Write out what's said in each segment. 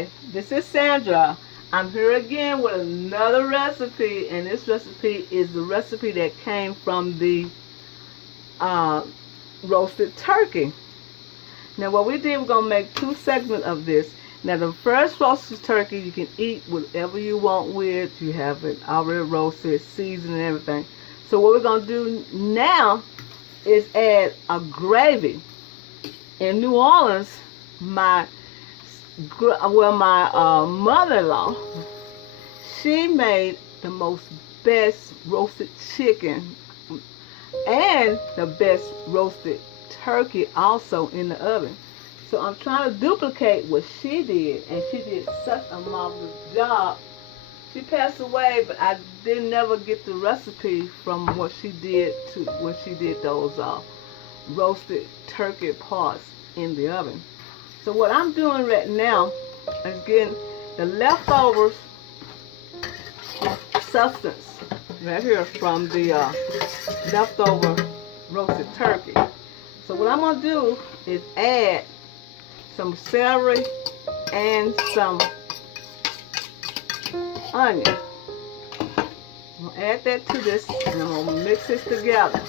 Hi, this is Sandra. I'm here again with another recipe, and this recipe is the recipe that came from the uh, roasted turkey. Now what we did, we're going to make two segments of this. Now the first roasted turkey you can eat whatever you want with. You have it already roasted, seasoned and everything. So what we're going to do now is add a gravy. In New Orleans, my mother-in-law, she made the most best roasted chicken and the best roasted turkey also in the oven. So I'm trying to duplicate what she did, and she did such a marvelous job. She passed away, but I did never get the recipe from what she did to when she did those roasted turkey parts in the oven. So what I'm doing right now is getting the leftovers substance right here from the leftover roasted turkey. So what I'm going to do is add some celery and some onion. I'm going to add that to this, and I'm going to mix this together.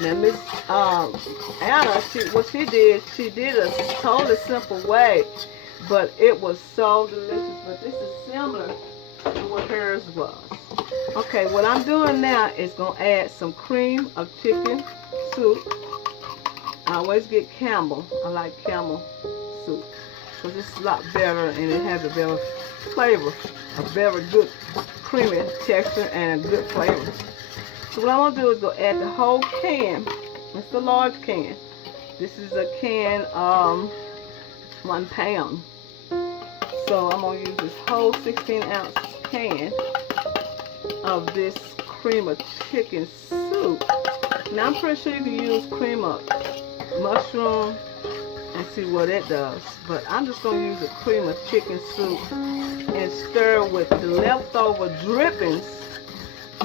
Now Miss Anna, what she did a totally simple way, but it was so delicious. But this is similar to what hers was. Okay, what I'm doing now is going to add some cream of chicken soup. I always get Campbell. I like Campbell soup because it's a lot better and it has a better flavor, a very good creamy texture and a good flavor. So what I'm going to do is go add the whole can. It's a large can. This is a can, 1 pound. So I'm going to use this whole 16-ounce can of this cream of chicken soup. Now I'm pretty sure you can use cream of mushroom and see what it does. But I'm just going to use the cream of chicken soup and stir with the leftover drippings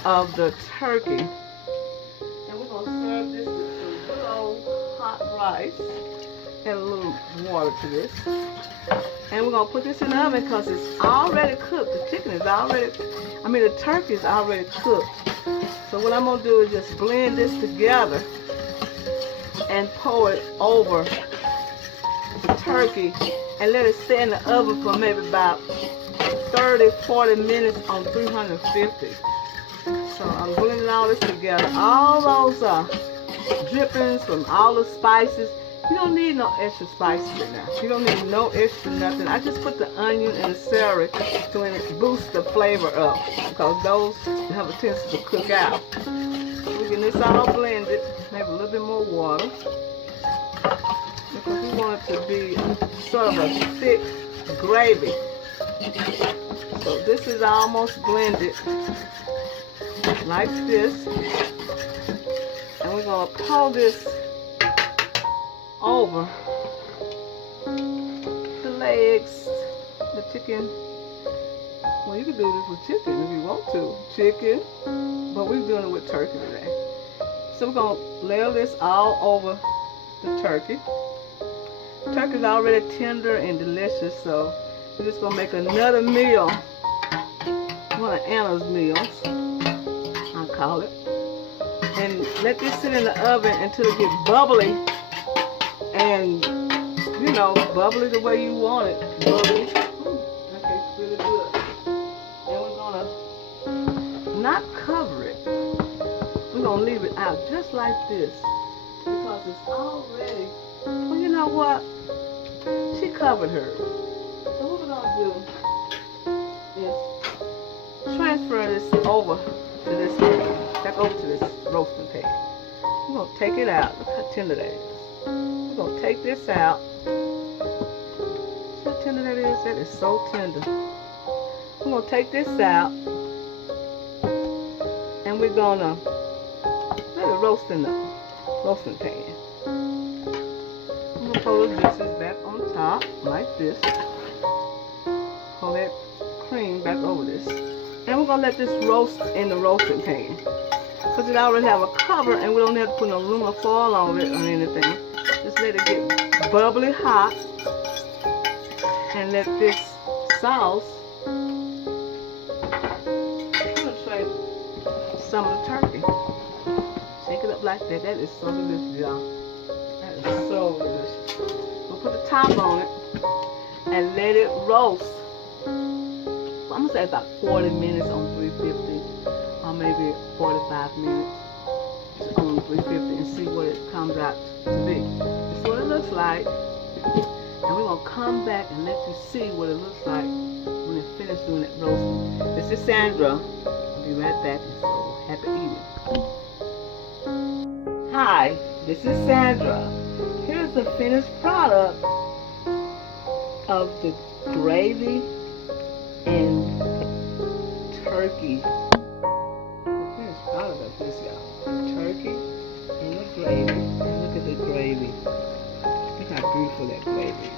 of the turkey. And we're going to serve this with some good old hot rice. Add a little water to this. And we're going to put this in the oven because it's already cooked. The chicken is already, the turkey is already cooked. So what I'm going to do is just blend this together and pour it over the turkey and let it stay in the oven for maybe about 30-40 minutes on 350. So I'm blending all this together. All those drippings from all the spices. You don't need no extra spices in there. You don't need no extra nothing. I just put the onion and the celery to boost the flavor up because those have a tendency to cook out. We're getting this all blended. Maybe a little bit more water because we want it to be sort of a thick gravy. So this is almost blended like this, and we're going to pour this over the legs, the chicken. Well, you can do this with chicken if you want to. Chicken, but we're doing it with turkey today. So we're going to layer this all over the turkey. Turkey's already tender and delicious, so we're just going to make another meal, one of Anna's meals, I call it. And let this sit in the oven until it gets bubbly. And, bubbly the way you want it. Bubbly. That tastes really good. And we're going to not cover it. We're going to leave it out just like this. Because it's already, well, you know what? She covered hers. So what we're going to do is transfer this over to this pan. Back over to this roasting pan. We're going to take it out. Look how tender that is. We're going to take this out. See how tender that is? That is so tender. We're going to take this out. And we're going to let it roast in the roasting pan. I'm going to pour the juices back on top like this. Pour that cream back over this. And we're going to let this roast in the roasting pan. Because it already have a cover and we don't have to put no aluminum foil on it or anything. Just let it get bubbly hot. let this sauce penetrate some of the turkey. Shake it up like that. That is so delicious, y'all. That is so delicious. We'll put the top on it and let it roast. I'm gonna say about 40 minutes on 350, or maybe 45 minutes on 350, and see what it comes out to be. This is what it looks like, and we're gonna come back and let you see what it looks like when it finishes doing it roasting. This is Sandra. I'll be right back. And so happy eating. Hi, this is Sandra. Here's the finished product of the gravy and turkey. The finished product of this, y'all. The turkey and the gravy. And look at the gravy. Look how beautiful that gravy is.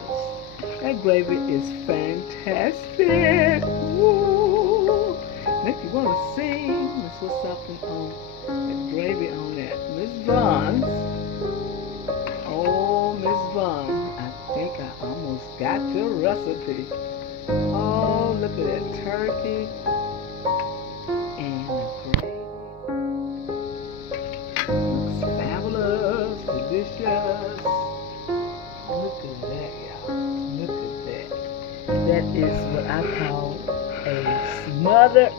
That gravy is fantastic. Woo! And if you want to sing, let's put something on the gravy on that. Miss Vaughn. Oh, Miss Vaughn. I think I almost got your recipe. Oh, look at that turkey and the gravy. Looks fabulous, delicious. Look at that, y'all. Look at that. That is what I call a smothered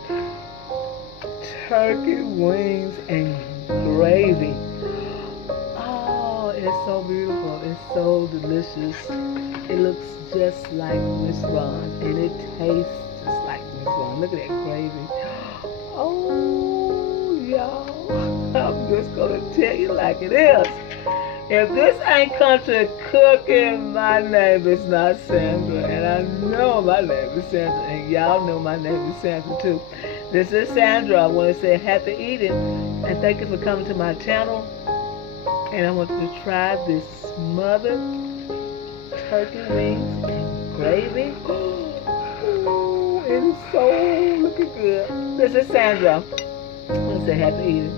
turkey wings and gravy. Oh, it's so beautiful. It's so delicious. It looks just like Miss Ron, and it tastes just like Miss Ron. Look at that gravy. Oh, y'all. I'm just going to tell you like it is. If this ain't country cooking, my name is not Sandra. And I know my name is Sandra. And y'all know my name is Sandra too. This is Sandra. I want to say happy eating. And thank you for coming to my channel. And I want you to try this smothered turkey wings and gravy. Ooh, it is so looking good. This is Sandra. I want to say happy eating.